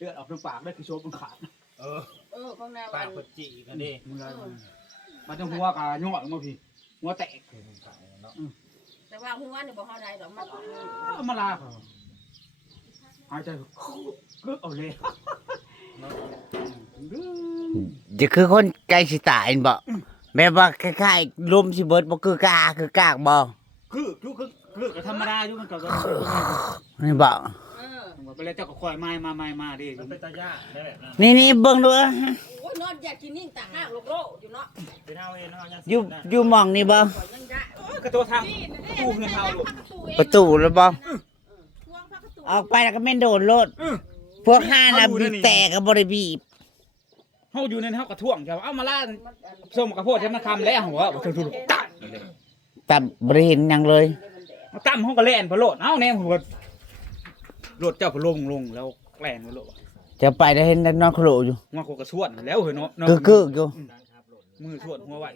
เลือดออกทางปากได้คือโชว์มันขาดเออเออของนาปาวักนคนจีกันดิมึงอะไรมามันจะหัวกะย่อยมาพี่หัวแตกคือมันขายเนาะแต่ว่าหัวนี่บ่เฮาได้ดอกมันออกนี่อ้าวมาลาเขาหายใจกึกเอาเลยเนาะจะคือคนใกล้สิตายนั่นบ่แบบว่าคล้ายๆลมสิเบิดบ่คือกาคือกากบ่คือคือคือคือก็ธรรมดาอยู่มันก็ก็นี่บ่ เออไปแล้วเจ้าก็คอยไม้มาไม้มาดิมันเป็นตาย่าได้แบบนั้นนี่นี่เบิ่งดูโอ้ยนอนอยากกินนิ่งตาห้างโลกโลอยู่เนาะเป็นเอาเองเนาะยังอยู่อยู่หม่องนี่บ่ข่อยยังได้กระตัวทางตู้เงินเฮาลูกประตูแล้วบ่ทวงออกไปแล้วก็แม่นโดนรถพวกห้าน่ะบีบแต่ก็บ่ได้บีบเฮาอยู่ในเฮาก็ท่วงจะเอามาล่าส้มกับโพดใช่มันคำแล้วหัวบ่ถึงถูกตัดแต่บ่ได้เห็นหยังเลย มาตั้มเฮาก็แล่นพะโลดเอ้าแน่หัว รถเจ้าพะลงลงแล้วแล่นพะโลดจะไปได้เห็นนอนโคลอยู่งอโคกระชวนแล้วเฮ้ยเนาะเนาะกึกๆอยู่มือชวนหัวไหว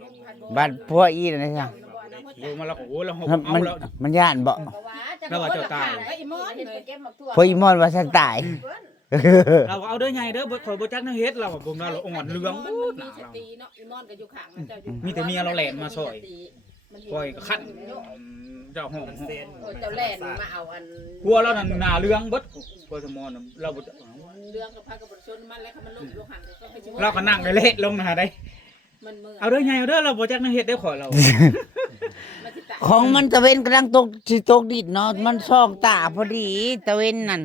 บัดพวกอีนั่นนะโอ้มาแล้วโอ้แล้วมันเอามันแล้ว มันย่านบ่แล้วว่าเจ้าตายไอ้มอนเลยเก็บมาทั่วพวกอีมอนว่าฉันตาย เราเอาเด้อไงเด้อบ่ขอยบ่จักแนวเฮ็ดเราบ่เราอ่อนเหลืองมันอู้มีหนาสเราติเนาะอีมอนก็อยู่ข้างมันเจ้าอยู่มีแต่เมียเราแหลนมาซอย คอยก็คันเจ้าห้องมันเซนเออเจ้าแล่นมาเอาอันหัวเรานั่นหน้าเหลืองเบิดพอสมอนเราบ่เรื่องกับพระกับชนมันแล้วเขามันลุกลงหันก็ไปเราก็นั่งเละลงนะได้มันมือเอาเด้อไงเอาเด้อเราบ่จักแนวเฮ็ดได้อขอเรามันสิตายของมันตะเวนกำลังตกสิตกดิดเนาะมันช่องตาพอดีตะเวนนั่น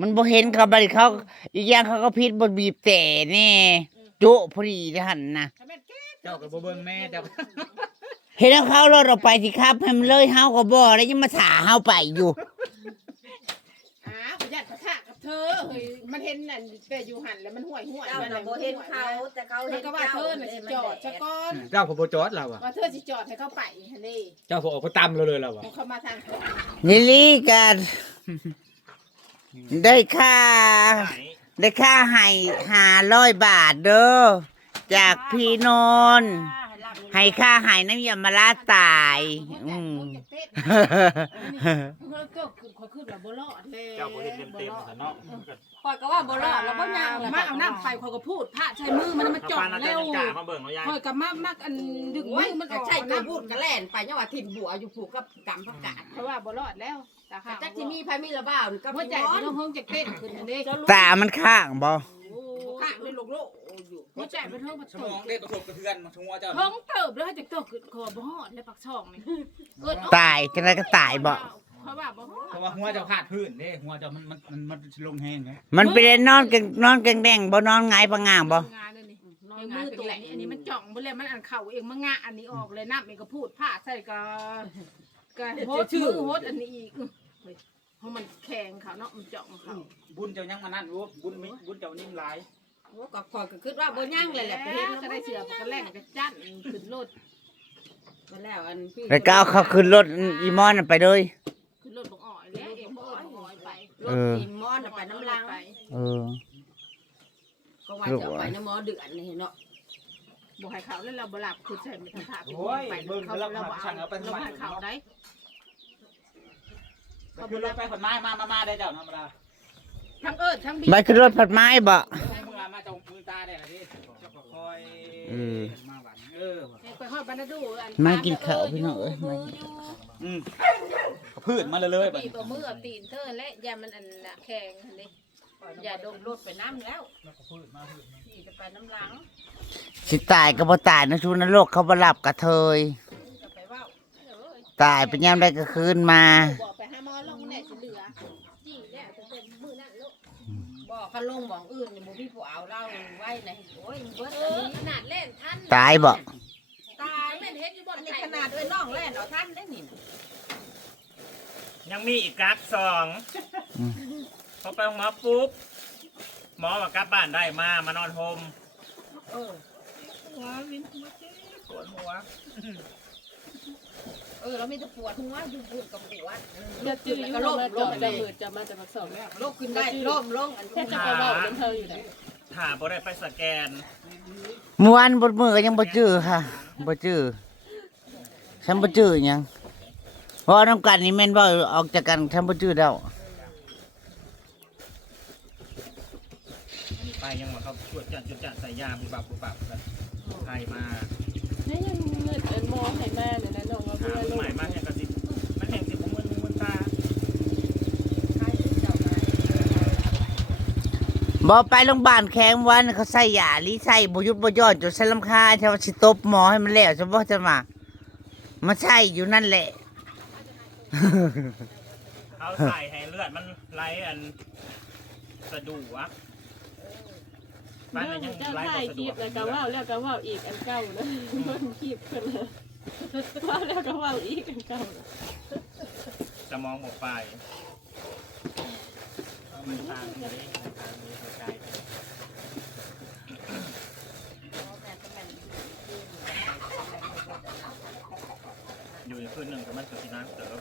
มันบ่เห็นเขาบัดนี้เขา อีกอย่างเขาก็พิษบ่บีบแต่แน่โจะพอดีเด้อหั่นน่ะถ้าแม่นแก้เจ้าก็บ่เบิ่งแม่เจ้า เห็นแล้วเขารถออกไปสิครับให้มันเลยเฮาก็บ่แล้วยังมาถาเฮาไปอยู่ อ้าวประหยัดกระทะกับเธอเฮ้ยมันเห็นนั่นแต่อยู่หันแล้วมันห่วยห่วยเจ้าน่ะบ่เห็นเขาแต่เขาแล้เห็วนก็ว่าเธอน่ะสิจอดซะก่อนเจ้าก็บ่จอดเราอะว่าเธอสิจอดให้เขาไปหั่นนี่เจ้าก็ออกไปตามเราเลยเราอะ เขามาทางนี่ลี่กันได้ค่าไหนได้ค่าให้ห้าร้อยบาทเด้อจากพี่นนท์ ให้ค่าให้น้ำยามาลาตาย อืมเมื่อก็ขึ้นขอขึ้นแล้วบ่รอดเลยเจ้าบ่เห็นเต็มเต็มๆเนาะคอยก็ว่าบ่รอดแล้วบ่ย่างแล้วมาเอาน้ำไฟขอยก็พูดพระใช้มือมันมาจ่องแล้วเร็วกามาเบิ่งเนาะยายคอยกับมามักอันดึงโอ้มืยอมัมันนก็ออกใช่ตัวน้พูดกระแล่นไปยังว่าถิ่นบัวอยู่ผูกกับกำประกาศเพราะว่าบ่รอดแล้วตาข้าวจักสิมีไผมีระบ้าวนี่ก็หัวพี่ใจน้อมันงต้องห้องจะเต้นขึ้นอันนี้ตามันข้างบ่ข้างในโลกโลก อยู่หัวใจมันห้องมันสมองเด็กกระทบกระเทือนมาทัวเจ้าห้องเติบแล้วให้จะเติบขึ้นคอบ่ฮอดแล้วปักช่องนี่เกิดตายจังไดก็ตายบ่เพราะว่าบ่ฮอดเพราะว่าหัวเจ้าพาดพื้นเด้หัวเจ้ามันมันมันมันลงแห้งไงมันไปนอนกันนอนกันแดงบ่นอนหงายปังงางบ่งานนั่นนี่นอนมือตัวนี้อันนี้มันจ่องบ่เลยมันอันเข่าเองมันงะอันนี้ออกเลยน้ำเองก็พูดผ้าใส่ก็ก็โฮดมือโฮดอันนี้อีกเพราะมันแข็งเขาเนาะมันจ่องเขาบุญเจ้ายังมานั่นรู้บุญมิบุญเจ้านิ่มหลาย โอ้ก็คอยก็คิดว่าบ่ย่างเลยแหละไปเห็เห็นนก็ก็ได้ได้เสืเสืออก็แล่นก็จั่นขึ้นรถมาแล้วอันพี่แล้วก็เอาเขาขึ้นรถอีมอนนนไปเลย ขึ้นรถบ่อ่อยแล้วเองบ่อ่อยบ่อ่อยไปรถทีมมอนน่ะไปน้ำลังเออ ก็ว่าจะไปน้ำหมอเดือนนี่เนาะบ่ให้เขาแล้วเราบ่หลับคือใส่ไม่ทันท่าโอ้ยไปเบิ่งเขาแล้เราวบ่ช่างเอาไปเอาทำเราไมให้เขาได้คือรถไปผลไม้มามามาได้เจ้าธรรมดา ทั้งเอิดทั้งบีไปขึ้นรถผัดไม้บ่มือมาเจ้ามือตาได้ละดิเจ้าก็คอยเออมาหวานเออไปฮอดบรรณดูอันมากินข้าวพี่น้องเอ้ยมากินอืมพืชมาเลยเลยแบบตีตัวมือเอาตีนเธอและยามันอันน่ะแข็งอันนี้อย่าดมรถไปน้ำแล้วพืชมาพืชมาพี่จะไปน้ำลังสิตายก็บ่ตายนะชูนรกเขาบ่หลับกระเทยจะไปเว้าเอ้ยตายเป็นยามใดก็คืนมา บอกไปหาหมอลงแน่สิเหลือจี้แล้วจะเป็นมือนั่นลูก บอกเขาลงบอกอื่นนี่บ่มีผู้เอาเล่าไว้ไหนโอ้ยเบิดเออันอนี้ขนาดเล่นท่านตายบ่ตายเล่นเฮ็ดอยู่บอันนนี้ไข่ขนาดด้วยน้องแล่นเอาท่านได้นี่ยังมีอีกกักสองพอไปหมอปุ๊บหมอว่ากลับบ้านได้มามานอนโฮมเออหัววินหัวเจ๊ปวดหัวเออเรามีแต่ปวดหัวอยู่ปวดกับปวดจะจื้อก็โรคโรคจะมือจะมาจะมาสอบแล้วโรคขึ้นได้โรคโรคอันแค่จะไปบอกเป็นเธออยู่ไหนถ้าบ่ได้ไปสแกนเมื่อวานบนมือก็ยังบ่จื้อค่ะบ่จื้อฉันบ่จื้อหยังเพราะน้ำกันนี่แม่นบ่ออกจากกันฉันบ่จื้อแล้วไปยังว่าเขาตรวจจัดจุดจัดใส่ยาบุบับบุบับแบบใครมานี่ยังเงินเอ็นมอให้แม่เนี่ยนะน้องว่า หาเพื่อนผู้ลูใหม่กมาแห่งกระสิบมันแห่งสิบมือมือตาใครที่เจ้ามาบ่ไปโรงพยาบาลแข้งวันเขาใส่ยาลิใส่บ่หยุดบ่ย่อนจนใส่ลำคาญใช่ว่าสิตบหมอให้มันแล้วจะบ่จะมามาใช่อยู่นั่นแหละ เอาใส่ให้เลือดมันไหลอันสะดวกบ้านไหนยังเจ้าไหลถ่ายสะคดลิวปก แล้วก็ว่าวแล้วก็ว่าวอีกอันเก่านะมันคลิปกันเลย ว่าแล้วก็ว่าอีกอันเก่าจะมองออกไปเอามันทางนี้มันทางนี้ไกลเพราะแม่ก็แม่นๆอยู่ในคืนหนึ่งก็มันสุดที่น้ำเติบ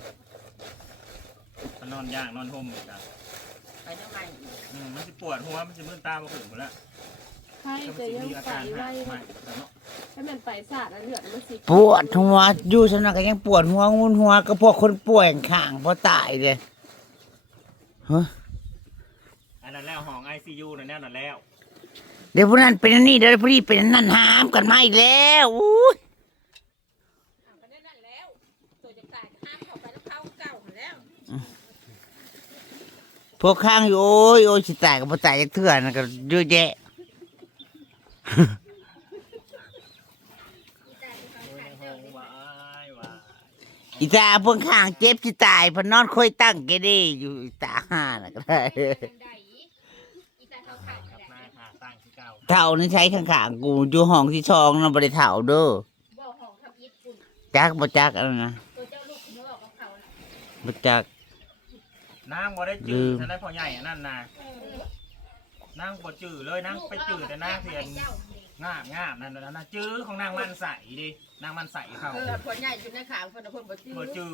มันนอนยากนอนห่มเหมือนกันไปทำไมอีกอืมมันจะปวดหัวมันจะมืดตามาถึงหมดแล้วใครมันจะยังไปไว้หายใหม่เนาะ ให้มันไปสาดแล้วเลือดมันสิปวดหัวอยู่สำนักก็ยังปวดหัวงุนหัวก็พวกคนป่วยข้างพอตายเลยฮะอันนั้นแล้วห้องไอซียูนั่นแน่นอนแล้วเดี๋ยวพวกนั้นเป็นอันนี้เดี๋ยวพวกนี้เป็นอันนั่นหามกันมาอีกแล้วอู้ยก็ได้นั่นแล้ว ตัวจะตายก็ห้ามเข้าไปแล้วเข้าเก่าหมดแล้วพวกข้างอยู่โอ้ยโอ้ยสิตายกับพอตายจักเถื่อนนก็เยอะแยะ ว้ายว้าย อีตาพวกข้างเจ็บสิตายเพนนอนค่อยตั้งแกเด้อยู่อีตาห้าน่ะก็ได้เท่านั้นใช้ข้างๆกูอยู่ห้องที่ชองนะบ่ได้เท่าเด้อบ่ห้องทำญี่ปุ่นจักบ่จักเอันนะตัวเจ้าลูกเมื่อออกกับเขานะบ่จักนางบ่ได้จืดมท่านได้พ่อใหญ่อันนั่นนะนางบ่จืดเลยนางไปจืดแต่นางเพียน งามงามนั่นนะนะจื้อของนางมันใสดินางมันใสเขาเออผลใหญ่อยู่ในขางคนละคนบ่จื้อบ่จื้อ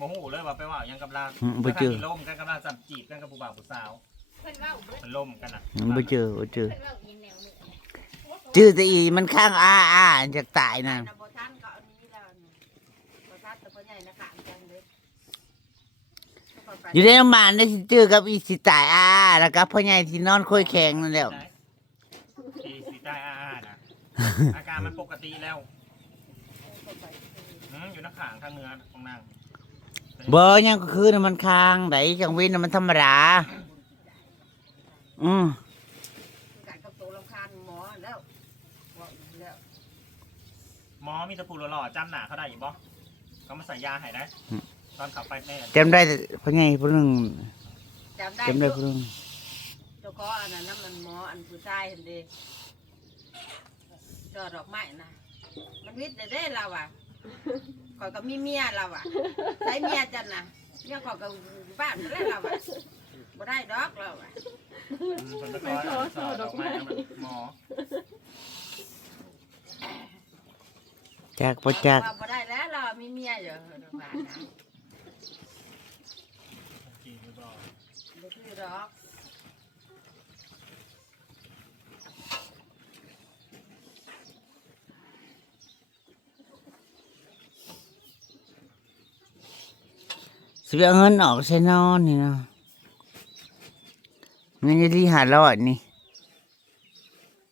บ่ฮู้เลยว่าไปว่าหยังกับลาอืมบ่จื้อกระทั่งที่ล่มกันกับลาจับจีบกันกับผู้บ่าวผู้สาวเพิ่นเว้าเพิ่นมันล่มกันน่ะบ่เจอบ่เจอเว้าอีแนวนึงจื้อแต่อีมันข้างอ้าอ้าจากตายน่ะนะบ่ทันก็เอานี้แล้วนี่บ่ทันแต่พ่อใหญ่นะขางจังเลยอยู่ในโรงพยาบาลได้สิจื้อกับอีสิตายอ้าแล้วก็พ่อใหญ่ที่นอนค่อยแข็งนั่นแหละ ที่สีใต้อาๆนะอาการมันปกติแล้วอืมอยู่นักขางทางเหนือของนางบ่ยังก็คือน่ะมันค้างไดจังเว้นน่ะมันธรรมดาอืมการกับตัวรำคาญหมอแล้วบ่แล้วหมอมีตะปูหล่อๆจำหนาเขาได้อยู่บ่เขามาใส่ยาให้ได้ตอนขับไปแน่จำได้แต่พ่อใหญ่ผู้หนึงจำได้จำได้ผู้หนึงเจ้าก็อันนั้นน่ะมันหมออันผู้ชายเห็นเด้ จอดดอกไม้นะมันวิทย์ได้เด้เราอะข่อยก็มีเมียเราอะใช้เมียจันน่ะเมียข่อยก็บ้านนั่นแหละเราอะบ่ได้ดอกเราอะคนตะกอนสอดดอกไม้น้ำมันหมอจักบ่จักว่าบ่ได้แล้วเรามีเมียอยู่ดอกไม้นะจริงหรือเปล่าบ่คือดอก สิไปเอาเงินออกใช้นอนนี่เนาะเงินอยู่ที่หาร้อยนี่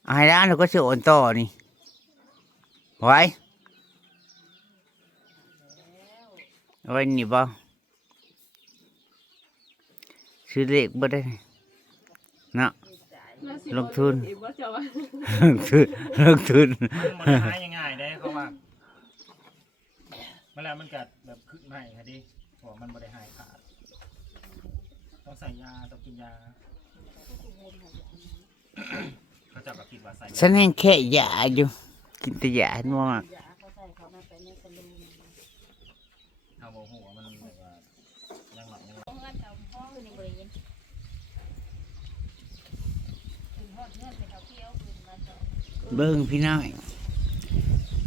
อาให้ร้านเราก็สิโอนต่อนี่ไว้ไว้นี่บ่ซื้อเลขบ่ได้เนาะลงทุนอีกว่าจะว่าลงทุนลงทุนมันหายยังไงได้เขาว่าเมื่อไรมันกัดแบบขึ้นใหม่ค่ะดิ หัวมันบริหายขาด ต้องใส่ยาต้องกินยาเขาจะแบบคิดว่าใส่ยาฉันยังแค่ยาอยู่กินแต่ยาให้มากอย่าเขาใส่เขามาเป็นในกระลูมเอาหัวหัวมันแบบว่ายังหลับยังหลับเงินเจ้าพ่อคือนี่บ่ได้ยินถึงฮอดเงินไปเขาเที่ยวคืนมาเจ้าเบิ้งพี่น้อย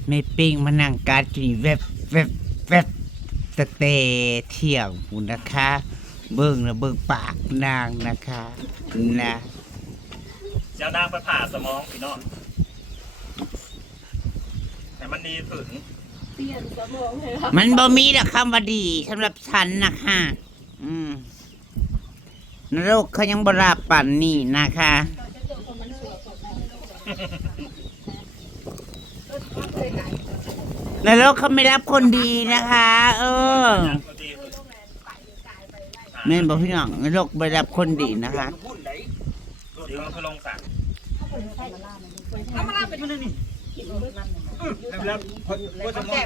ไม่ปิ้งมานั่งการดอยู่นี่แวบแวบแวบ ตะเตเที่ยงพูนนะคะ เบิ้งแล้วเบิ้งปากนางนะคะนะเจ้านางไปผ่าสมองพี่น้องแต่มันดีถึงเปลี่ยนสมองให้เรามันบ่มีดอกคำว่าดีสำหรับฉันนะคะอืมนรกเขายังบราปั่นนี่นะคะ เราจะเจอค นรกเขาไม่รับคนดีนะคะ เออแม่นบอกพี่น้องนรกไม่รับคนดีนะคะพูดไหนเดี๋ยวมันก็ลงสั่งเอามาลาไปมันนี่แล้วแล้วพอพอสมอน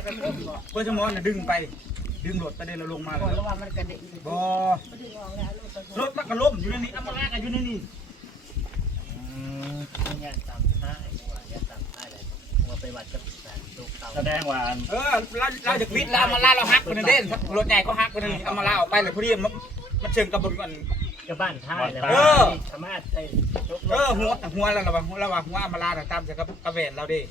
พอสมอนน่ะดึงไป ดึงรถไปได้แล้วลงมาเลยแล้วว่มันกระเด็นบ่รถมันก็ล้มอยู่ในนี้เอามาลากกันอยู่ในนี้ แสดงว่าเออเราเราจะวิทย์แล้วเอามาลาเราหักไปนั่นเด่นรถใหญ่ก็หักไปนั่นเอามาลาออกไปเลยพอดีมันมันเชิงกับบนกันก็บ้านท่ายแล้วเออสามารถได้ยกรเอถอหัวหัวเราระวังระวังหัวเอามาลาน่ะตามจากกับกระเวนเราดิ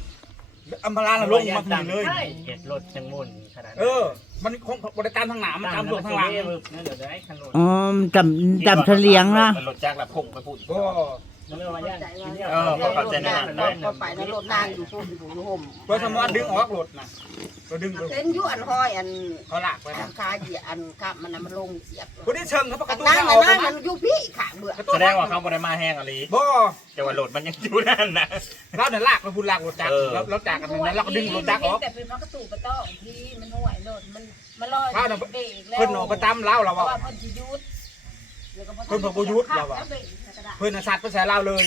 เอามาลาเราลงมาถึงเลยเก็บรถจังมุนขนาดเออ มันคงบริการทางหนามมันตามตัวทางหลังนั่นเดี๋ยวได้ขนมอ๋อจำจำเฉลียงนะมันรถจักรแบบพุ่งไปพูดก็ มันไม่ว่าย่านกินเนี่ยเออพอเข้าใจในนั้นได้พอไปแล้วรถนางอยู่พุ่นอยู่ห่มพอสมอนดึงออกรถน่ะก็ดึงดูเห็นอยู่อันห้อยอันเขาลากไปอันะนคาเหยียอันครับมันน่ะมันลงเสียบคนที่เชิงเขาประกระตูนั่งเอานั่งไปมันอยู่พี่ขาเบื่อแสดงว่าเขาบ่ได้มาแห้งอะไรบ่แต่ว่ารถมันยังอยู่นั่นนะ เราเนี่ยลากไปพูดลากรถจักรเออแล้วแล้วจากกันนั้นเราก็ดึงรถจักรออกแต่เป็นมันกระตูกระต้องที่มันห่วยโลดมันมันลอยข้าวน่ะเบรกแล้วเพิ่นออกไปตามเล้าเราเพราะว่าว่าเพิ่นสิหยุดเพิ่นบอกบ่หยุดแล้วว่ะแบรกกระดา ษเพิ่นน่ะสัตว์ไปใส่เราเลย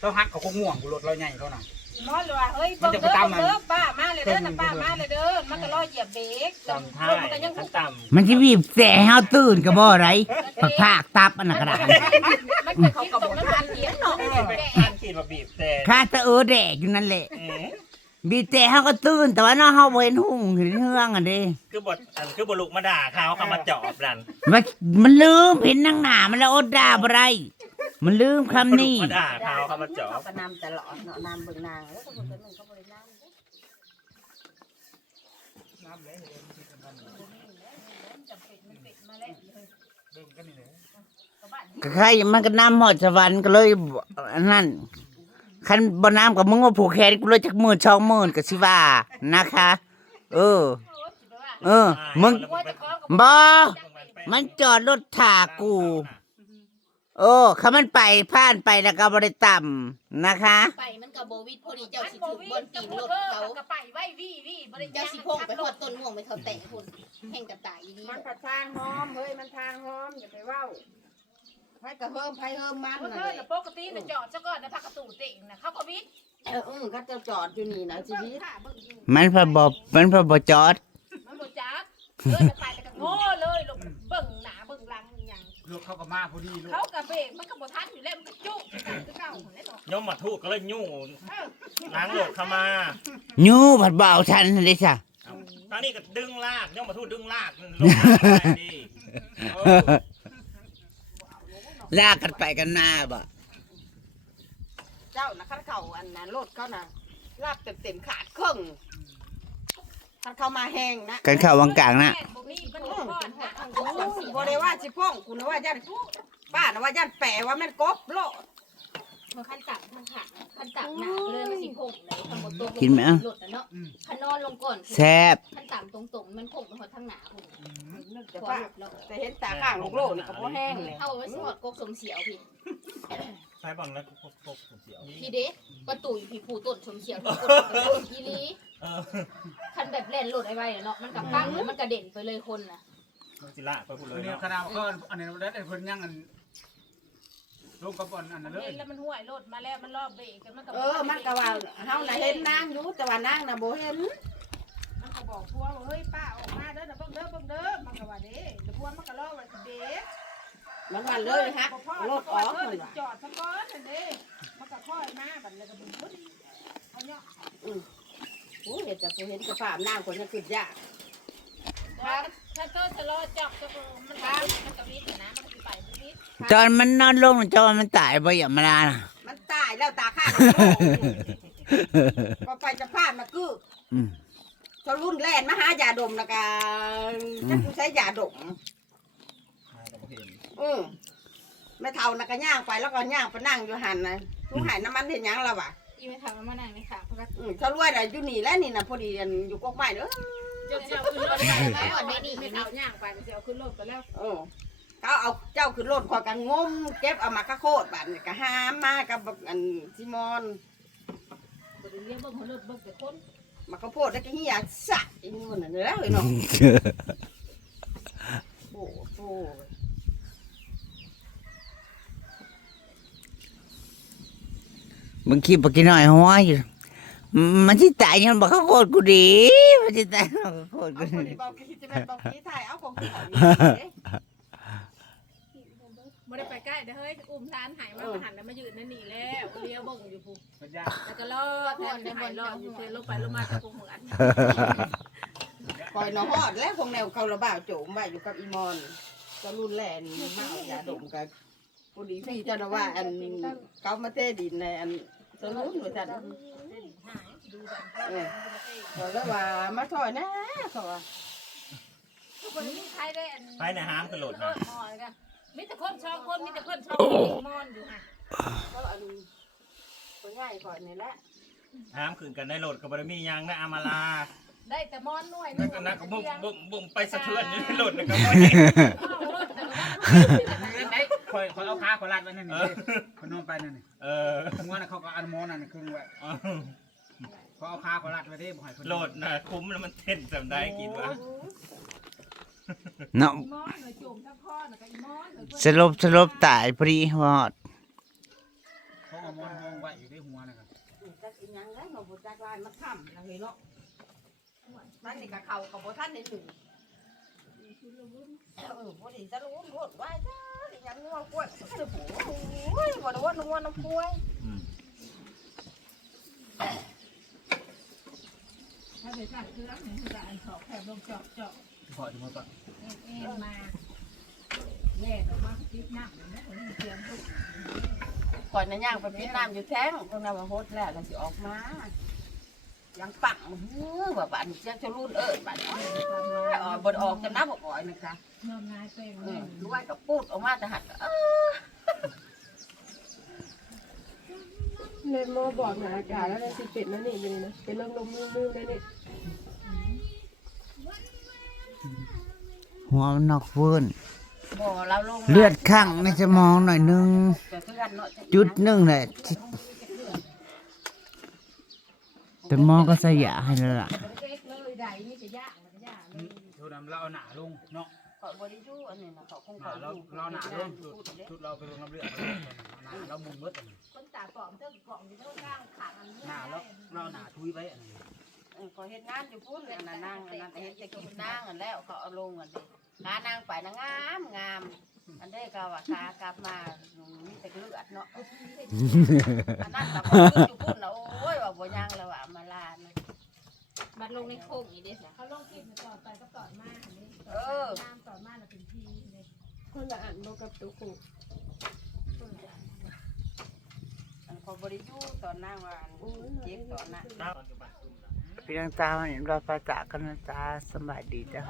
เราหักเขาคงง่วงรถเราใหญ่เขาน่ะมอนเลยว่าเฮ้ยมันเบิ่งจะไปเด้อตามมันเบิ่งเด้อป้ามาเลยเด้อนะป้ามาเลยเด้อมันก็ลอยเหยียบเบรกจำท่าลมมันก็ยังขั้คุนกต่มันที่บีบแสให้เฮาตื่นก็บ่ไรผักผากตับอันนั้นกระดาษมันเกิดคิดตรงนั้นมันเลี้ยงเนาะไปข้างขีดมาบีบแต่ข้าจะเออแดกอยู่นั่นแหละเอ๊ะบีบแต่เฮาก็ตื่นแต่ว่าเนาะเฮาบ่เห็นหุ่งเห็นเฮืองอะเด้คือบทอันคือบทลุกมาด่าเขาเขามาจอบดันมันมันลืมเห็นนางหนามันแล้วอดด่าบ่ไร มันลืมคำนี้มาด่าเขาเขามาจอบก็นำตลอดเนาะนำเบิ่งนางแล้วก็เบิ่งกันหนึ่งก็บ่ได้นำก็ใครมันก็น้ำหอดสวรรค์ก็เลยอันนั้นคันบ่น้ำกับมึงว่าผูกแขนกูเลยจักหมื่นช่องหมื่นก็สิว่านะคะ เออเออ มึงบ่ มันจอดรถถ่ากู โอ้เขามันไปผ่านไปแล้วก็บ่ได้ต่ำนะคะ ไปมันกับโบวิดพอดีเจ้ามันสิบ่ถูกวิ่บงนจะตีนพูรดถเออเขาก็ไปไว้วี่วี่บ่ได้เจ้าสิพงไปหอดต้นม่วงไปเขาแตะพุ่นแห่งกับตายอีนี่มันประทางหอมเฮ้ยมันทางหอมอย่าไปเว้าไผก็เฮิมไผเฮิมมันเพิ่นนั่นเพิ่นแหน่ะละปกติน่ะจอดซะก่อนนะพักกระตูเต็งน่ะเขาก็วิทย์เออเออก็จะจอดอยู่นี่นะชีวิตมันพอบ่มันพอบ่จอดมันบ่จักเออจะไปแต่ก็โง่เลยลงเบิ่งหน้าเบิ่งหลัง อหยังรถเขาก็มาพอดีลูกเขาก็เบรกมันก็บ่ทันอยู่แล้วมันก็จุกคือกันคือเก่าหั่นแหละเนาะย่อมมาทูกก็เลยยุ่งล้างรถเข้ามายูผัดบ่เอาทันเลยจ้ะตอนนี้ก็ดึงลากย่อมมาทูกดึงลากลงมาได้ดีลากกันไปกันหน้าบ่เจ้านะคันเขาอันนั้นรถเขาน่ะลาบเต็มๆขาดครึ่งคันเขามาแห้งนะกันเข้าวังกลางนะแม่ นบ่มีมันบ่อดนะบ่ได้ว่าสิพ่องคุณว่าย่านป้านะว่าย่านแปลว่าม่นกบโลดมันขั้นตับทางขาขั้นตับหนาเลยมันสิพงเลยทำบนตัวกินไหมอะ หลุดนะเนาะขันนอนลงก่อนแซ่บขั้นตับตรงๆมันพงไปหอดทางหนาพุ่นแต่พอป้าแต่เห็นตาข้างลูกโลกนี่ก็บ่แห้งเลยเอาไว้สอดกกสมเสียวพี่ ใช้บังแล้วพกพกเสียวพี่เด็กประตูอยู่พี่ผู้ต้นสมเสียวที่กดอีลี เออคันแบบเล่นหลุดไอ้ไว้เนาะมันกับพังแล้วมันกระเด็นไปเลยคนน่ะมันสิละไปพูดเลอัยนนี้เนาะขนาดเขาอันนี้ได้เพิ่นยังอันลงกับบอลอันนั้นเลเห็ยนแล้วมันห่วยรถมาแล้วมันรอบเบรกกันมันก็เออ มันก็ว่าเฮาน่ะเห็นนางอยู่แต่ว่านางน่ะบ่เห็น มันก็บอกพวกว่าเฮ้ยป้าออกมาเด้อนะเบิ่งเด้อเบิ่งเด้อมันก็ว่าเด้แล้วพวกมันก็รอว่าสิเบรกมันว่าเลยฮักรถออกเลเลยยจอดซะก่อนนั่นเด้มันก็ค่อยมาบัดเลยก็บึ้งบึ้งเอาเนาะโอ้เห็นแต่เห็นสภาพนางคนนั้นคือยากถ้าถ้าเธอจะรอจับจะมันทางมันก็วิทย์นะมันก็สิไปวิทย์จอนมันนอนลงจอนมันตายบ่อย่ามาลานะ มันตายแล้วตาข้างพอไปจะพาดมากึอืมชนรุ่นแล่นมาหายาดมแล้วก็จะกูใช้ยาดมอือไม่เท่านักก็ย่างไปแล้วก็ย่างไปนั่งอยู่หันนะทุกหายน้ำมันเห็นยังแล้ววะ อีไม่ทำมันมาไหนไม่ค่ะเพราะว่าอืมเขารวยแต่อยู่นี่แล้วนี่นะพอดีอันอยู่กกไม้เด้อเจ้าเจ้าขึ้นรถไปไปก่อนไม่นี่ไม่เอาย่างไปมันจะเอาขึ้นรถไปแล้วเออเขาเอาเจ้าขึ้นรถคอยกันงม เก็บเอามากระโคดบัดนี่ก็หามมากับบักอันซิมอนเรียกเบิ่งเขาเลิศเบิ่งแต่คนมันก็โพดแล้วก็เฮียสะอีนี่มันนั่นแหล้วเนาะ โอ้โห มึงคิดบ่กินหน่อยหัวอยู่ มันสิตายยังบ่เขาโคตรกูดีมันสิตายเขาโคตรกูเอาคนดี ที่บอกคิดจะเป็นบอกคิดถ่ายเอาของที่เขาดีบ่ได้ไปใกล้เด้อเฮ้ยอุ้มทานหายมาหันแล้วมายืนนั่นนี่แล้วเลี้ยวเบิ่งอยู่พูปัญญาแล้วก็รอแทนในบนรออยู่เทลงไปลงมาจะคงเหมือนคอยนอฮอดแล้วพวกแนวเขาระบาดโจมไว้อยู่กับอีมอนก็รุ่นแรกนี่มาเอายาดมกับผู้ดีพี่เจ้านะว่าอันเขามาเทดินในอัน สรุปหนูจันเออเขาแล้วว่ามาถอยนะเขาว่าคนนี้ใครได้อันไปในห้ามกระโดดนะมีแต่คนชอบคนมีแต่คนชอบคนมอนอยู่ค่ะก็อันคนง่ายก่อนนี่แหละห้ามขืนกันได้โหลดกับบารมียังนะอามาลาได้แต่มอนหน่วยนั่นก็นักบุ้มบุ้มบุ้มไปสะเทือนนี่โหลดนะครับไหน คอยคอยเอาขาคอยลัดไว้นั่นนี่คอยนอนไปนั่นนี่เออหัวน่ะเขาก็อันมอนั่นครึ่งไว้เขาเอาขาคอยลัดไว้ได้บ่ให้เพิ่นโหลดนะคุ้มแล้วมันเต้นจำได้กินวะเนาะมอนหน่อยจุ่มทั้งข้อหน่อยกับอีมอนสลบสลบตายพอดีฮอดเขาเอามอนมองไว้อยู่ในหัวนะครับจักอีหยังได้มาบ่จักลายมาค่ำนะเฮ้ยเนาะนั่นนี่ก็เข้ากับบ่ทันได้หนึ่งเออบ่ได้จะรู้รวดว่าจ้าอีหยังงัวกล้วยสิโอ้ยบ่ได้ว่างัวน้ำกล้วยถ้าไปสั่ง เครื่องเนี่ยจะอันสอบแผลลงเจาะเจาะพอจะมาก่อนเอ็นมาแล่ออกมาคิดน้ำอ ย่างนี้คนเสียงทุกก่อนนะย่างไปพิดน้ำอยู่แท้งตรงนั้นว่าโฮดแล้วก็สิออกมายังปังเฮ้อว่าบ้านเสียงจะรุ่นเอ้ยบ้านอ๋อบดออกกันนะบ่อ่อยนะคะเมื่อนายเป็นเออรู้ว่าก็พูดออกมาแต่หัดเออในโมบอกหนาอากาศแล้วในสิเป็ดนั่นนี่อยู่นี่นะเป็นเรื่องลมมือมือนั่นนี่หัวมันนอกฟื้นบ่เราลงเลือดข้างในสมองหน่อยหนึงจะเทือนเนาะจุดหนึงแหละที่ แต่หมองก็ใส่ยาให้แล้วล่ะเล็กเลยใดนี่จะยากมันจะยากเลยชุดนั้นเราเอาหนาลงเนาะขอยบ่ได้อยู่อันนี้นะเขาคงหขอนาเราอยู่เราหนาลงชุดชุดเราไปลงน้ำเลือดหนาเรามุนเบิดอันนี้คนตาปลอมเจ้าปลอมอยู่เท่าข้างขาอันนี้หนาเราเราหนาทุยไว้อันนี้เออขอยเฮ็ดงานอยู่พุ่นอันนั้นนางอันนั้นเฮ็ดแต่กินนางอันแล้วเขาเอาลงอันนี้ขานางไปนะงามงาม อันนี้ก็ว่าขากลับมามีแต่เลือดเนาะอันนั้นก็บ่ขึ้นอยู่พุ่นน่ะโอ้ยว่าบ่ยังแล้วว่ามาลานะบัดลงในโค้งอีกเด้อเขาลงคลิปต่อไปก็ต่อมาอันนี้น้ำต่อมาเราเป็นทีเลยคนละอันบอกกับตัวกูอันขอยบ่ได้อยู่ตอนนางว่าอันเจ็บตอนนั้นพี่น้องตาเห็นเราภาษากันนะจ๊ะสำบายดีจ้า